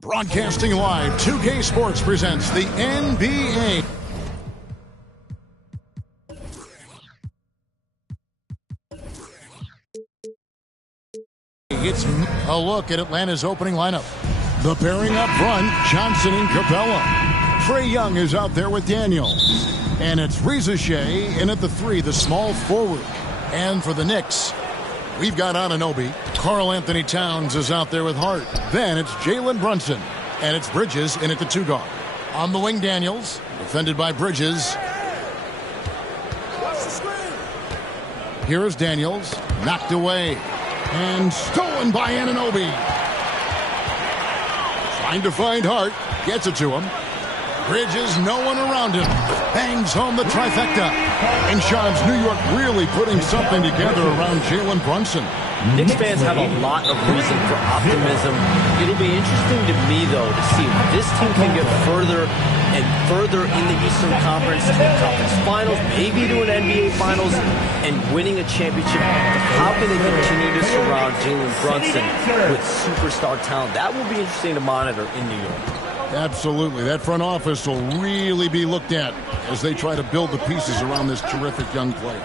Broadcasting live, 2K Sports presents the NBA. It's a look at Atlanta's opening lineup. The pairing up front, Johnson and Capella. Trae Young is out there with Daniels. And it's Reza Shea in at the 3, the small forward. And for the Knicks, we've got Anunoby. Karl Anthony Towns is out there with Hart. Then it's Jalen Brunson. And it's Bridges in at the 2 guard. On the wing, Daniels, defended by Bridges. Here is Daniels, knocked away. And stolen by Anunoby. Trying to find Hart. Gets it to him. Bridges, no one around him. Bangs home the trifecta. And Shams, New York really putting something together around Jalen Brunson. Knicks fans have a lot of reason for optimism. It'll be interesting to me, though, to see if this team can get further and further in the Eastern Conference to the Conference Finals, maybe to an NBA Finals, and winning a championship. How can they continue to surround Jalen Brunson with superstar talent? That will be interesting to monitor in New York. Absolutely. That front office will really be looked at as they try to build the pieces around this terrific young player.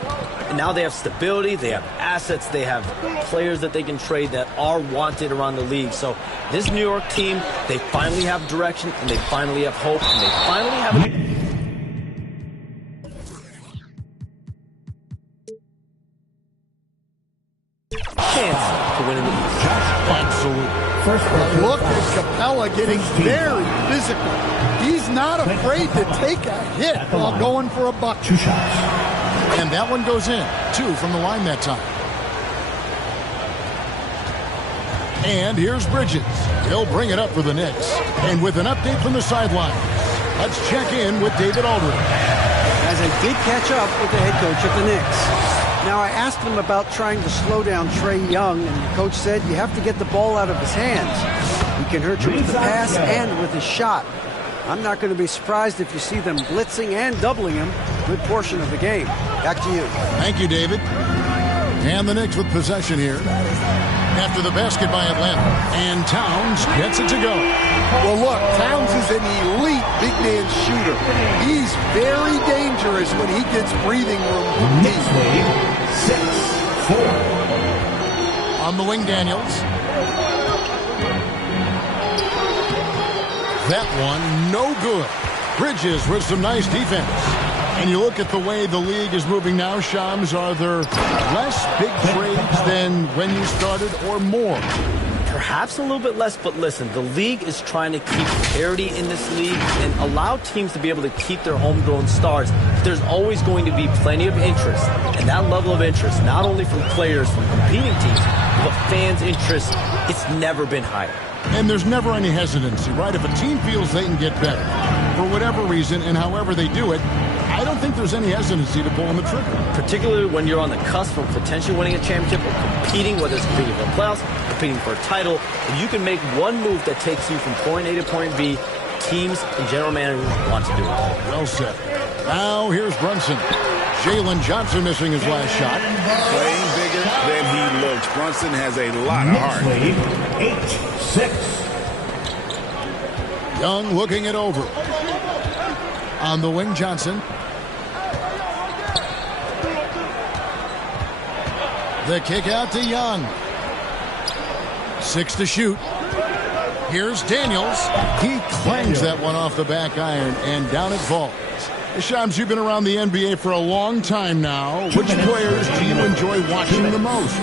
And now they have stability, they have assets, they have players that they can trade that are wanted around the league. So this New York team, they finally have direction, and they finally have hope, and they finally have a chance to win in the East. Absolutely. Look at Capella getting very physical. He's not afraid to take a hit while going for a bucket. 2 shots. And that one goes in. 2 from the line that time. And here's Bridges. He'll bring it up for the Knicks. And with an update from the sidelines, let's check in with David Aldridge. As I did catch up with the head coach of the Knicks. Now, I asked him about trying to slow down Trae Young, and the coach said you have to get the ball out of his hands. He can hurt you with the pass and with his shot. I'm not going to be surprised if you see them blitzing and doubling him a good portion of the game. Back to you. Thank you, David. And the Knicks with possession here. After the basket by Atlanta. And Towns gets it to go. Well, look, Towns is an elite big man shooter. He's very dangerous when he gets breathing room. Knicks lead 6-4. On the wing, Daniels. That one, no good. Bridges with some nice defense. And you look at the way the league is moving now, Shams, are there less big trades than when you started or more? Perhaps a little bit less, but listen, the league is trying to keep parity in this league and allow teams to be able to keep their homegrown stars. There's always going to be plenty of interest, and that level of interest, not only from players from competing teams, but fans' interest, it's never been higher. And there's never any hesitancy, right? If a team feels they can get better, for whatever reason, and however they do it, I don't think there's any hesitancy to pull on the trigger. Particularly when you're on the cusp of potentially winning a championship or competing, whether it's competing for the playoffs, competing for a title, and you can make one move that takes you from point A to point B. Teams and general managers want to do it. Well said. Now here's Brunson. Jalen Johnson missing his last shot. Playing bigger than he looks. Brunson has a lot of heart. Knicks lead 8-6. Young looking it over. On the wing, Johnson. The kick out to Young. 6 to shoot. Here's Daniels. He clangs that one off the back iron, and down it falls. Shams, you've been around the NBA for a long time now. Which players do you enjoy watching the most?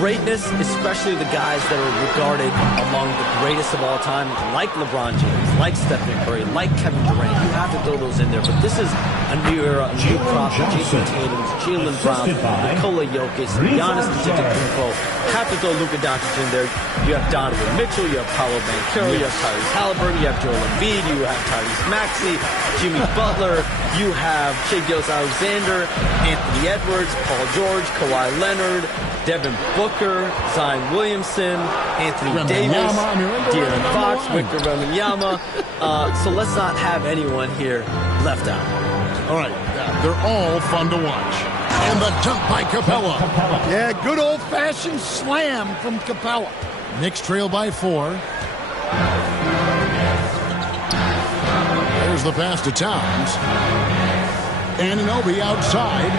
Greatness, especially the guys that are regarded among the greatest of all time, like LeBron James, like Stephen Curry, like Kevin Durant. You have to throw those in there. But this is a new era, a new crop. Jason Tatum, Jalen Brown, Nikola Jokic, Giannis Antetokounmpo. Have to throw Luka Doncic in there. You have Donovan Mitchell, you have Paolo Banchero, you have Tyrese Halliburton, you have Joel Embiid, you have Tyrese Maxey, Jimmy Butler, you have Shai Gilgeous-Alexander, Anthony Edwards, Paul George, Kawhi Leonard, Devin Booker, Zion Williamson, Anthony Davis, De'Aaron Fox, Victor Wembanyama. So let's not have anyone here left out. All right, they're all fun to watch. And the dunk by Capella. Yeah, good old-fashioned slam from Capella. Knicks trail by 4. Here's the pass to Towns. Anunoby outside.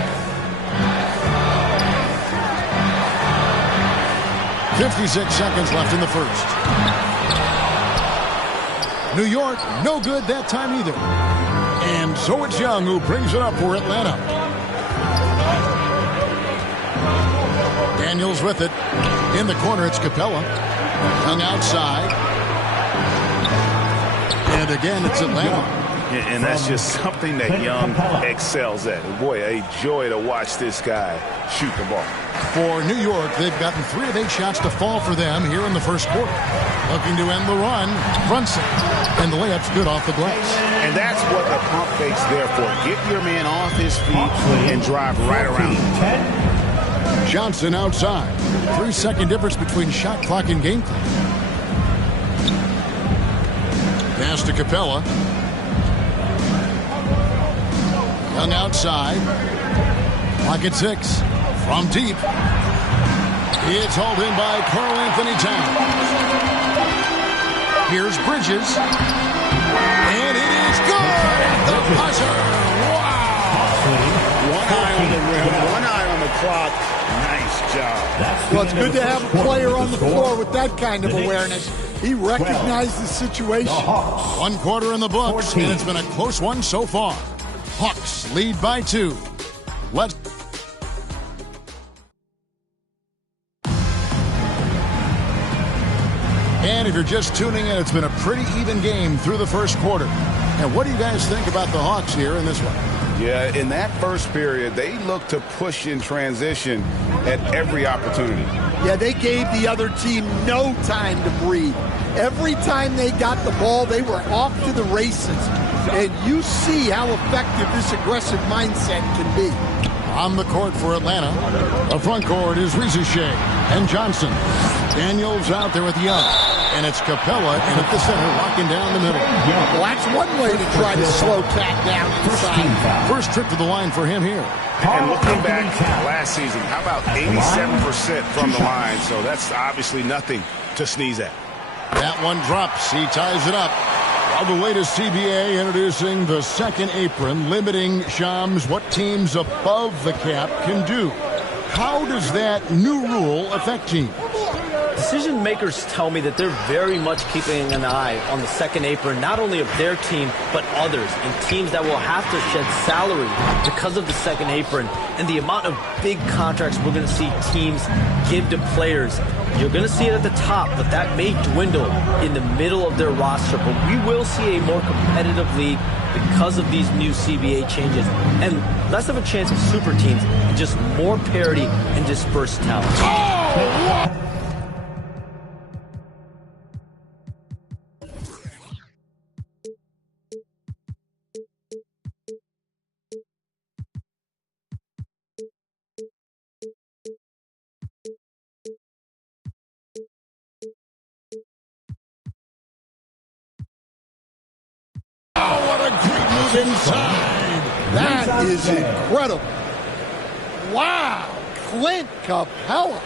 56 seconds left in the first. New York, no good that time either. And so it's Young who brings it up for Atlanta. Daniels with it. In the corner, it's Capella. Young outside. And again, it's Atlanta. And that's just something that Young excels at. And boy, a joy to watch this guy shoot the ball. For New York, they've gotten 3 of 8 shots to fall for them here in the first quarter. Looking to end the run, Brunson. And the layup's good off the glass. And that's what the pump fake's there for. Get your man off his feet and drive right around him. Johnson outside. 3-second difference between shot clock and game clock. Pass to Capella. Young outside. Clock at 6. From deep. It's hauled in by Karl-Anthony Towns. Here's Bridges. And it is good! The buzzer! Wow! One eye on the rim, one eye on the clock. Nice job. Well, it's good to have a player on the floor with that kind of awareness. He recognized the situation. 1 quarter in the books, and it's been a close one so far. Hawks lead by 2. Let's... And if you're just tuning in, it's been a pretty even game through the first quarter. And what do you guys think about the Hawks here in this one? Yeah, in that first period, they looked to push in transition at every opportunity. Yeah, they gave the other team no time to breathe. Every time they got the ball, they were off to the races. And you see how effective this aggressive mindset can be. On the court for Atlanta, the front court is Rizuche and Johnson. Daniels out there with Young. And it's Capella in at the center, locking down the middle. Well, that's one way to try to slow Cat down inside. First trip to the line for him here. And looking back last season, how about 87% from the line? So that's obviously nothing to sneeze at. That one drops. He ties it up. Well, the latest CBA introducing the second apron, limiting Shams what teams above the cap can do. How does that new rule affect teams? Decision makers tell me that they're very much keeping an eye on the second apron, not only of their team, but others, and teams that will have to shed salary because of the second apron and the amount of big contracts we're going to see teams give to players. You're going to see it at the top, but that may dwindle in the middle of their roster. But we will see a more competitive league because of these new CBA changes and less of a chance of super teams and just more parity and dispersed talent. Oh! Oh, what a great move inside. That is incredible. Wow. Clint Capella.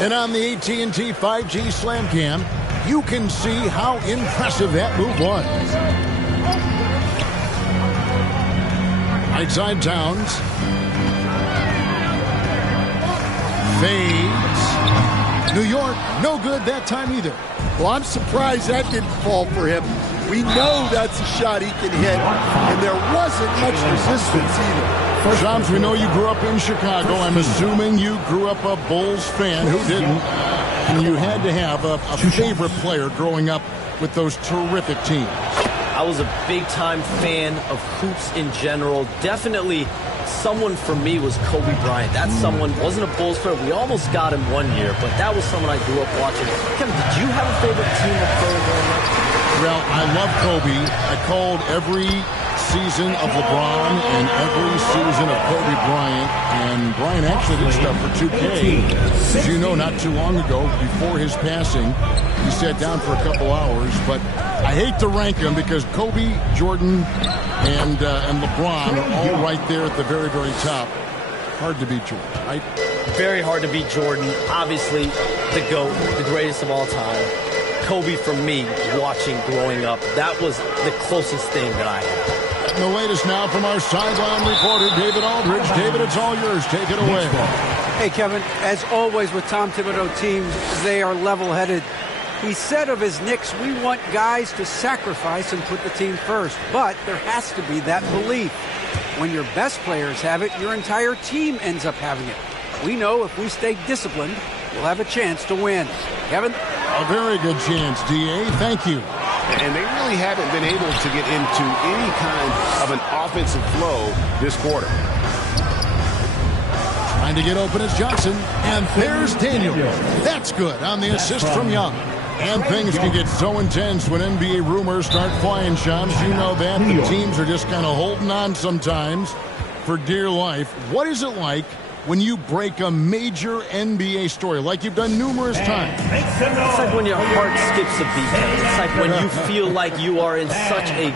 And on the AT&T 5G Slam Cam, you can see how impressive that move was. Right side Towns. Fades. New York, no good that time either. Well, I'm surprised that didn't fall for him. We know that's a shot he can hit, and there wasn't much resistance either. Shams, we know you grew up in Chicago. I'm assuming you grew up a Bulls fan. Who didn't? And you had to have a favorite player growing up with those terrific teams. I was a big-time fan of hoops in general. Definitely someone for me was Kobe Bryant. That someone wasn't a Bulls player. We almost got him one year, but that was someone I grew up watching. Kevin, did you have a favorite team of player growing up? Well, I love Kobe. I called every season of LeBron and every season of Kobe Bryant. And Bryant actually did stuff for 2K. As you know, not too long ago, before his passing, he sat down for a couple hours. But I hate to rank them because Kobe, Jordan, and LeBron are all right there at the very, very top. Hard to beat Jordan, right? Very hard to beat Jordan. Obviously, the GOAT, the greatest of all time. Kobe for me watching growing up. That was the closest thing that I had. And the latest now from our sideline reporter, David Aldridge. David, it's all yours. Take it away. Hey, Kevin, as always with Tom Thibodeau teams, they are level-headed. He said of his Knicks, we want guys to sacrifice and put the team first. But there has to be that belief. When your best players have it, your entire team ends up having it. We know if we stay disciplined, we'll have a chance to win. Kevin? A very good chance, D.A. Thank you. And they really haven't been able to get into any kind of an offensive flow this quarter. Trying to get open is Johnson. And there's Daniel. That's good on the assist from Young. And things can get so intense when NBA rumors start flying, Shams. You know that. The teams are just kind of holding on sometimes for dear life. What is it like when you break a major NBA story, like you've done numerous times? It's like when your heart skips a beat, Kevin. It's like when you feel like you are in such a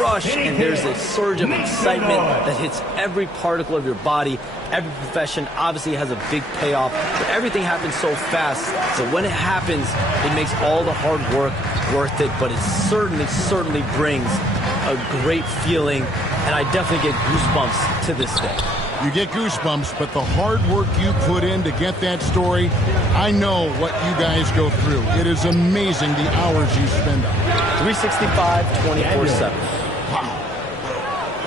rush and there's a surge of excitement that hits every particle of your body. Every profession obviously has a big payoff, but everything happens so fast. So when it happens, it makes all the hard work worth it, but it certainly brings a great feeling, and I definitely get goosebumps to this day. You get goosebumps, but the hard work you put in to get that story, I know what you guys go through. It is amazing the hours you spend on it. 365, 24/7. Wow.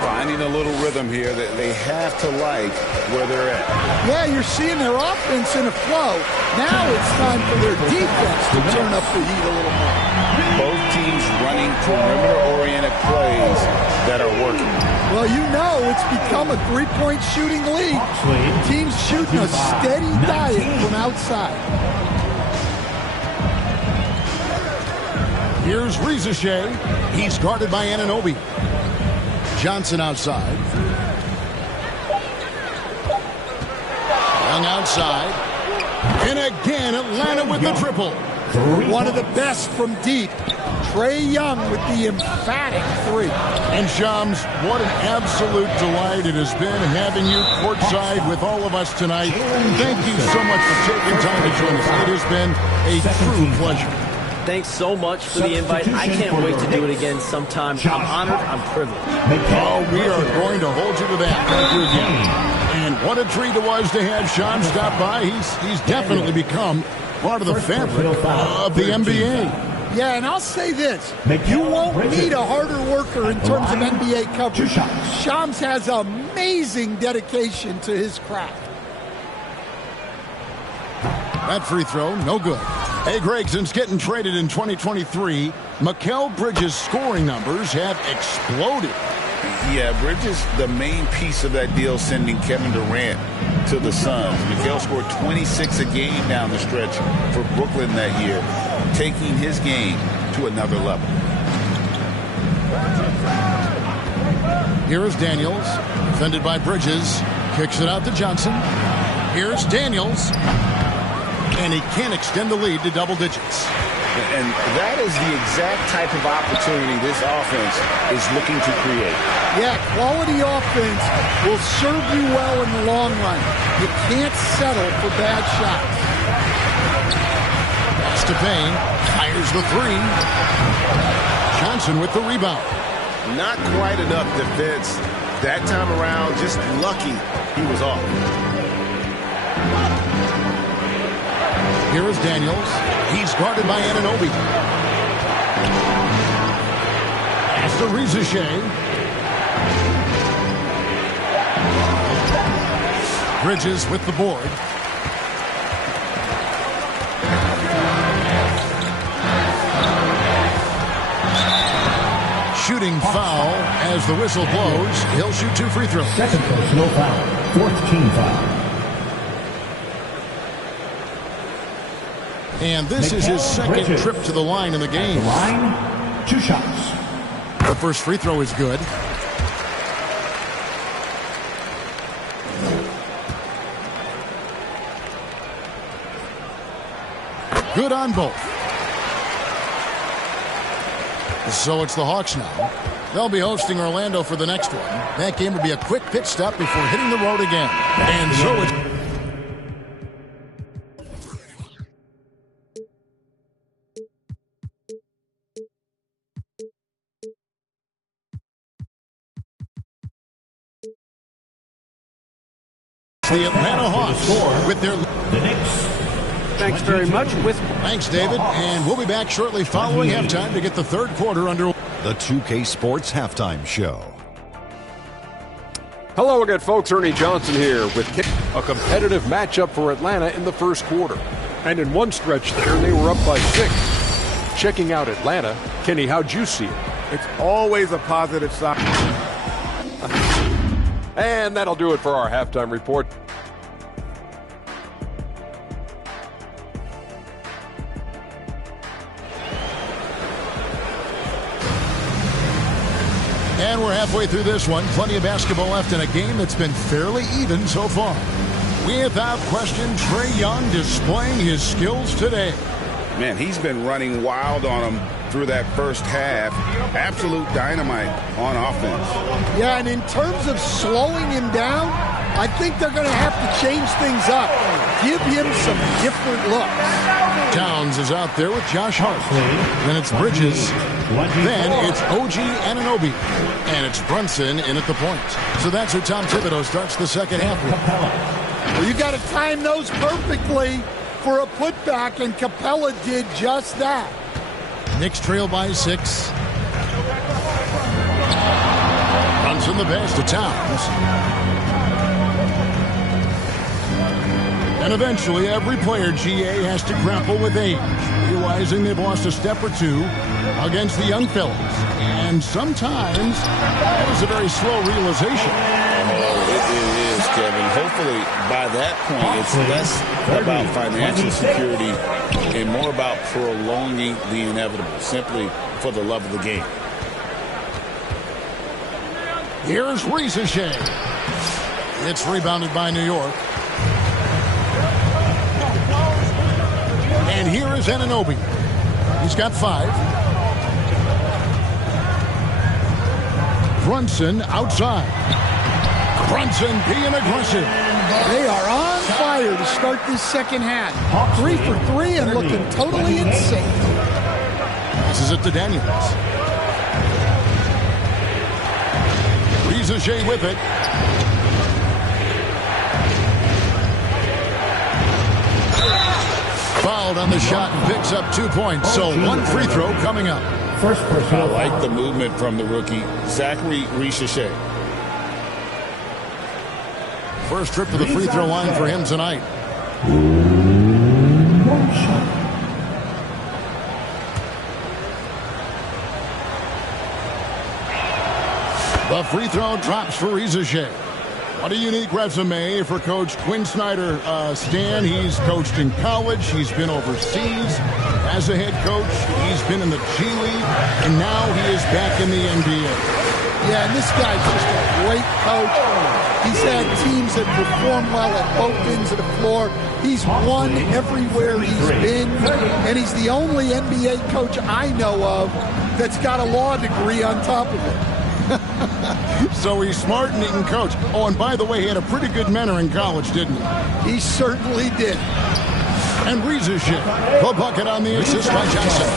Finding a little rhythm here that they have to like where they're at. Yeah, you're seeing their offense in a flow. Now it's time for their defense to turn up the heat a little more. Both teams running perimeter-oriented plays that are working. Well, you know it's become a three-point shooting league. Teams shooting a steady diet from outside. Here's Rizashay. He's guarded by Anunoby. Johnson outside. Young outside. And again, Atlanta with the triple. One of the best from deep. Trae Young with the emphatic three. And Shams, what an absolute delight it has been having you courtside with all of us tonight. Thank you so much for taking time to join us. It has been a true pleasure. Thanks so much for the invite. I can't wait to do it again sometime. I'm honored. I'm privileged. Oh, we are going to hold you to that. Thank you again. And what a treat it was to have Shams stop by. He's definitely become part of the fabric of the NBA. Yeah, and I'll say this. You won't need a harder worker in terms of NBA coverage. Shams has amazing dedication to his craft. That free throw, no good. Hey, Greg, since getting traded in 2023, Mikal Bridges' scoring numbers have exploded. Yeah, Bridges, the main piece of that deal, sending Kevin Durant to the Suns. Mikal scored 26 a game down the stretch for Brooklyn that year, taking his game to another level. Here is Daniels, defended by Bridges, kicks it out to Johnson. Here's Daniels, and he can't extend the lead to double digits. And that is the exact type of opportunity this offense is looking to create. Yeah, quality offense will serve you well in the long run. You can't settle for bad shots. That's to Payne. Fires the three. Johnson with the rebound. Not quite enough defense that time around. Just lucky he was off. Here is Daniels. He's guarded by Anunoby. Pass to Rizashay. Bridges with the board. Shooting foul as the whistle blows. He'll shoot 2 free throws. Second personal foul. 4th team foul. And this is his second trip to the line in the game. The line, 2 shots. The first free throw is good. Good on both. So it's the Hawks now. They'll be hosting Orlando for the next one. That game will be a quick pit stop before hitting the road again. And so it's... the Atlanta Hawks with their... The Knicks. Thanks very much. Thanks, David. And we'll be back shortly following halftime to get the third quarter under... The 2K Sports Halftime Show. Hello again, folks. Ernie Johnson here with a competitive matchup for Atlanta in the first quarter. And in one stretch there, they were up by 6. Checking out Atlanta, Kenny, how'd you see it? It's always a positive sign. And that'll do it for our halftime report. And we're halfway through this one. Plenty of basketball left in a game that's been fairly even so far. Without question, Trae Young displaying his skills today. Man, he's been running wild on him through that first half. Absolute dynamite on offense. Yeah, and in terms of slowing him down, I think they're going to have to change things up. Give him some different looks. Towns is out there with Josh Hart. Then it's Bridges. Then it's OG Anunoby. And it's Brunson in at the point. So that's who Tom Thibodeau starts the second half with. Well, you got to time those perfectly for a putback, and Capella did just that. Knicks trail by 6. Brunson the pass to Towns. And eventually, every player, GA, has to grapple with age, realizing they've lost a step or two against the young fellas. And sometimes, that is a very slow realization. It is, Kevin. Hopefully, by that point, it's less about financial security and more about prolonging the inevitable, simply for the love of the game. Here's Risache. It's rebounded by New York. And here is Anunoby. He's got 5. Brunson outside. Brunson being aggressive. They are on fire to start this second half. 3 for 3 and looking totally insane. This is it to Daniels. Risache with it. Fouled on the shot and picks up 2 points. So 1 free throw coming up. First personal. I like the movement from the rookie, Zachary Risache. First trip to the free throw line for him tonight. The free throw drops for Risache. What a unique resume for Coach Quinn Snyder. Stan, he's coached in college. He's been overseas as a head coach. He's been in the G League, and now he is back in the NBA. Yeah, and this guy's just a great coach. He's had teams that perform well at both ends of the floor. He's won everywhere he's been, and he's the only NBA coach I know of that's got a law degree on top of it. So he's smart and he can coach. Oh, and by the way, he had a pretty good mentor in college, didn't he? He certainly did. And Risache, the bucket on the assist by Johnson.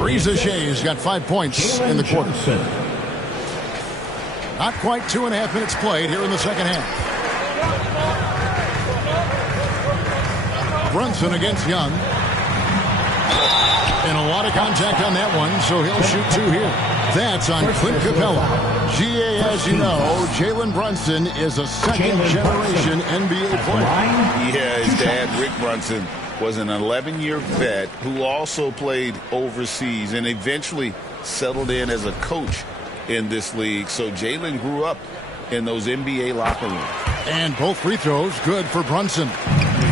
Risache's got 5 points in the quarter. Not quite 2.5 minutes played here in the second half. Brunson against Young. And a lot of contact on that one, so he'll shoot 2 here. That's on Clint Capella. GA, as you know, Jalen Brunson is a second-generation NBA player. Yeah, his dad, Rick Brunson, was an 11-year vet who also played overseas and eventually settled in as a coach in this league. So Jalen grew up in those NBA locker rooms. And both free throws good for Brunson.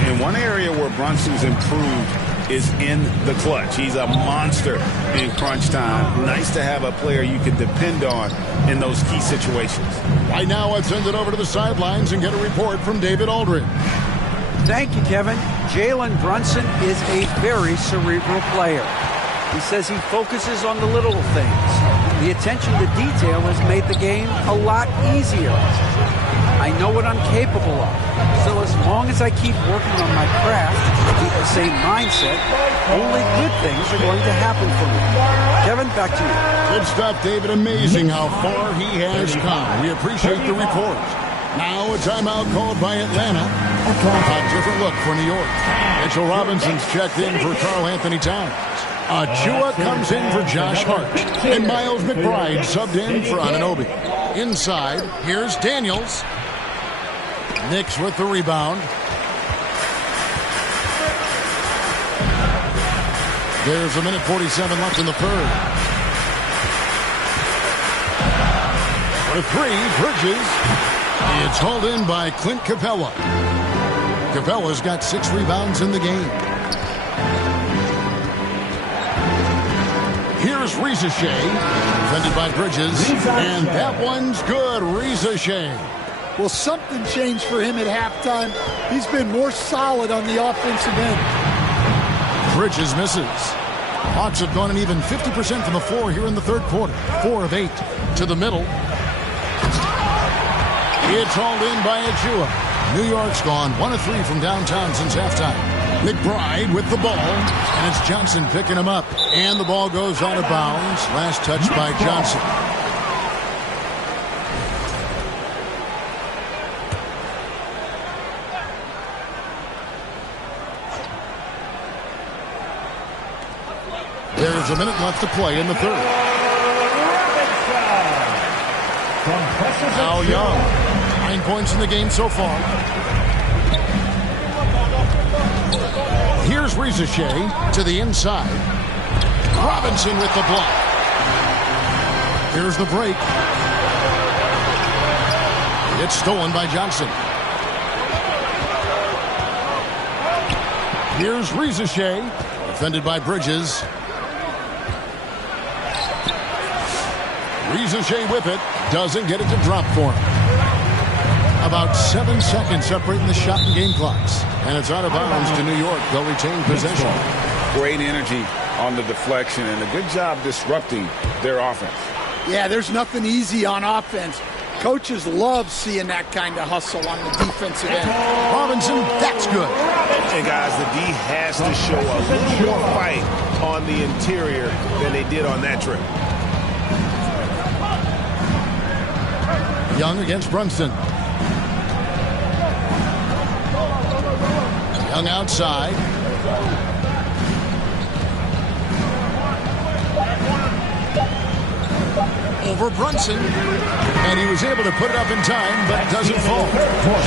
In one area where Brunson's improved is in the clutch. He's a monster in crunch time. Nice to have a player you can depend on in those key situations. Right now, let's send it over to the sidelines and get a report from David Aldridge. Thank you, Kevin. Jalen Brunson is a very cerebral player. He says he focuses on the little things. The attention to detail has made the game a lot easier. I know what I'm capable of. So as long as I keep working on my craft, keep the same mindset, only good things are going to happen for me. Kevin, back to you. Good stuff, David. Amazing how far he has come. We appreciate the report. Now a timeout called by Atlanta. A different look for New York. Mitchell Robinson's checked in for Karl Anthony Towns. Achua comes in for Josh Hart. And Miles McBride subbed in for Anunoby. Inside, here's Daniels. Knicks with the rebound. There's a minute 47 left in the third. For three, Bridges. It's hauled in by Clint Capella. Capella's got 6 rebounds in the game. Here's Reza Shea, defended by Bridges, and that one's good. Reza Shea. Well, something changed for him at halftime. He's been more solid on the offensive end. Bridges misses. Hawks have gone an even 50% from the floor here in the third quarter. 4 of 8 to the middle. It's hauled in by Achua. New York's gone 1 of 3 from downtown since halftime. McBride with the ball, and it's Johnson picking him up. And the ball goes out of bounds. Last touch by Johnson. There's a minute left to play in the third. Now Young, 9 points in the game so far. Here's Reza Shea to the inside. Robinson with the block. Here's the break. It's stolen by Johnson. Here's Reza Shea, defended by Bridges. Reza Shea with it. Doesn't get it to drop for him. About 7 seconds separating the shot and game clocks. And it's out of bounds to New York. They'll retain possession. Great energy on the deflection and a good job disrupting their offense. Yeah, there's nothing easy on offense. Coaches love seeing that kind of hustle on the defensive end. Robinson, that's good. And guys, the D has to show a little more fight on the interior than they did on that trip. Young against Brunson. Young outside. Over Brunson. And he was able to put it up in time, but doesn't fall.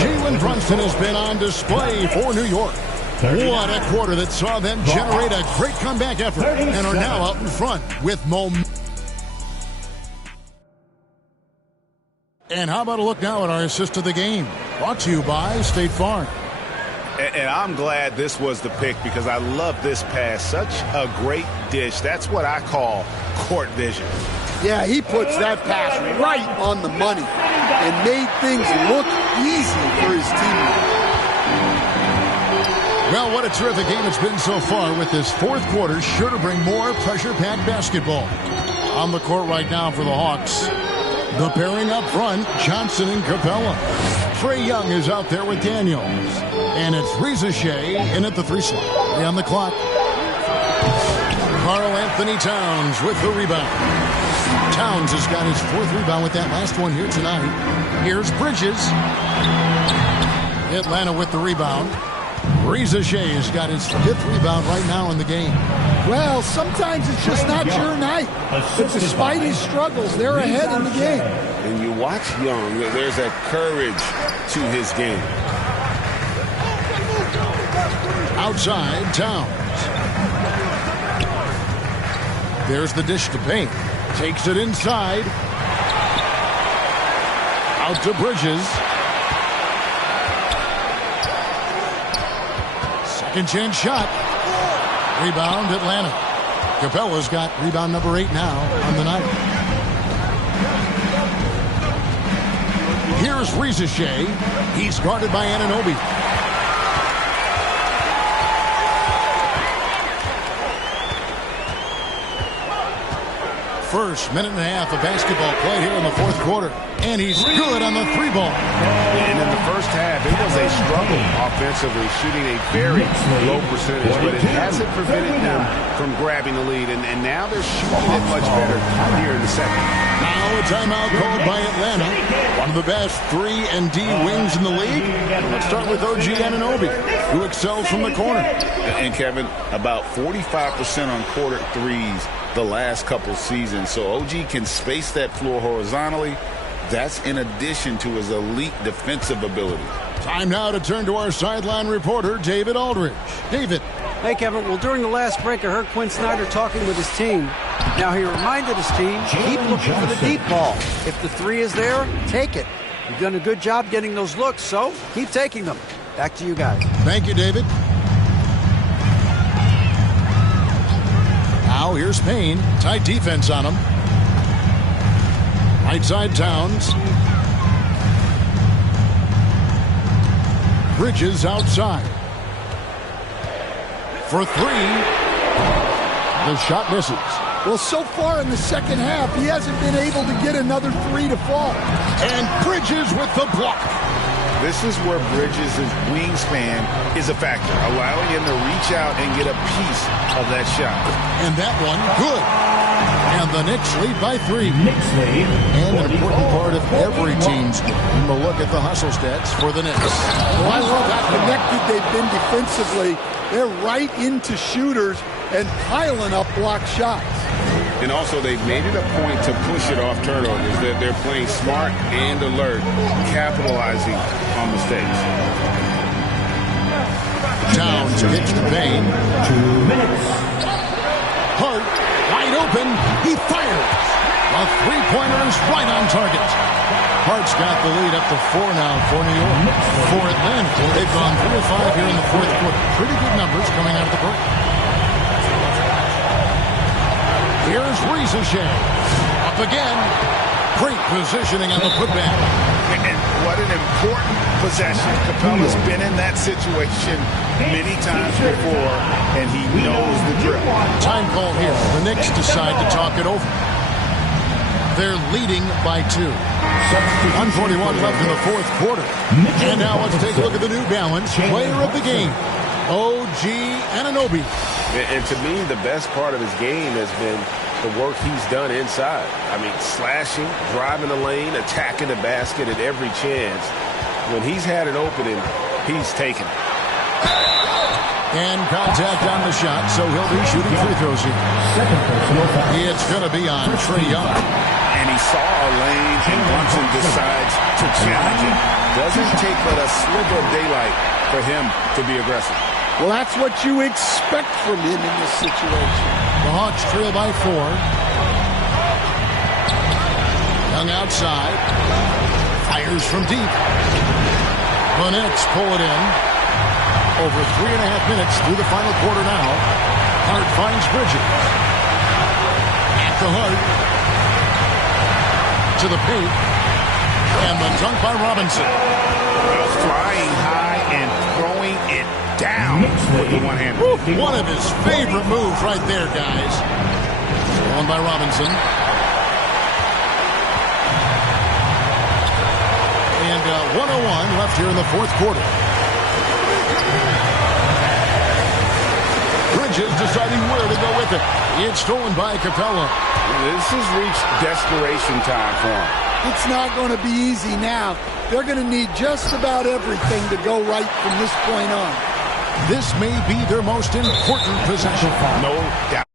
Jalen Brunson has been on display for New York. What a quarter that saw them generate a great comeback effort and are now out in front with momentum. And how about a look now at our assist of the game? Brought to you by State Farm. And I'm glad this was the pick because I love this pass. Such a great dish. That's what I call court vision. Yeah, he puts that pass right on the money and made things look easy for his teammates. Well, what a terrific game it's been so far with this fourth quarter. Sure to bring more pressure-packed basketball. On the court right now for the Hawks. The pairing up front, Johnson and Capella. Trae Young is out there with Daniels. And it's Reza Shea in at the 3 slot. On the clock. Karl Anthony Towns with the rebound. Towns has got his 4th rebound with that last one here tonight. Here's Bridges. Atlanta with the rebound. Reza Shea has got his 5th rebound right now in the game. Well, sometimes it's just not your night. But despite his struggles, they're ahead in the game. And you watch Young, there's a courage to his game. Outside, Towns. There's the dish to paint. Takes it inside. Out to Bridges. Second chance shot. Rebound, Atlanta. Capella's got rebound number 8 now on the night. Here's Reza Shea. He's guarded by Anunoby. First minute and a half of basketball played here in the fourth quarter. And he's good on the 3-ball. And in the first half, it was a struggle offensively, shooting a very low percentage, but it hasn't prevented them from grabbing the lead, and now they're shooting it much better here in the second. Now a timeout called by Atlanta. One of the best 3-and-D wings in the league. Let's start with OG Anunoby, who excels from the corner. And Kevin, about 45% on quarter threes the last couple seasons, so OG can space that floor horizontally. That's in addition to his elite defensive ability. Time now to turn to our sideline reporter, David Aldridge. David. Hey, Kevin. Well, during the last break, I heard Quinn Snyder talking with his team. Now, he reminded his team, keep looking for the deep ball. If the 3 is there, take it. You've done a good job getting those looks, so keep taking them. Back to you guys. Thank you, David. Now here's Payne. Tight defense on him. Right side Towns. Bridges outside. For 3. The shot misses. Well, so far in the second half, he hasn't been able to get another 3 to fall. And Bridges with the block. This is where Bridges' wingspan is a factor, allowing him to reach out and get a piece of that shot. And that one, good. And the Knicks lead by 3. And an important part of every team's game. A look at the hustle stats for the Knicks. Well, I love how connected they've been defensively. They're right into shooters and piling up block shots. And also, they've made it a point to push it off turnovers. They're playing smart and alert, capitalizing on mistakes. Towns kicks to Payne. 2 minutes. Hart, wide open. He fires. A 3-pointer is right on target. Hart's got the lead up to 4 now for New York. For Atlanta, they've gone 3 of 5 here in the fourth quarter. Pretty good numbers coming out of the break. Here's Rizachet. Up again. Great positioning on the putback. And what an important possession. Capella's been in that situation many times before, and he knows the drill. Time call here. The Knicks decide to talk it over. They're leading by 2. 141 left in the fourth quarter. And now let's take a look at the New Balance player of the game, OG Anunoby. And to me, the best part of his game has been the work he's done inside. I mean, slashing, driving the lane, attacking the basket at every chance. When he's had an opening, he's taken it. And contact on the shot, so he'll be shooting free throws here. It's going to be on Trae Young. And he saw a lane, and Brunson decides to challenge it. Doesn't take but a sliver of daylight for him to be aggressive. Well, that's what you expect from him in this situation. The Hawks trail by 4. Young outside. Fires from deep. The Knicks pull it in. Over 3.5 minutes through the final quarter now. Hart finds Bridges. At the Hart. To the paint. And the dunk by Robinson. Flying high and throwing it down with the one hand. One of his favorite moves right there, guys. Won by Robinson. And 1:01 left here in the fourth quarter. Bridges deciding where to go with it. It's stolen by Capella. This has reached desperation time for him. It's not going to be easy now. They're going to need just about everything to go right from this point on. This may be their most important possession. No doubt.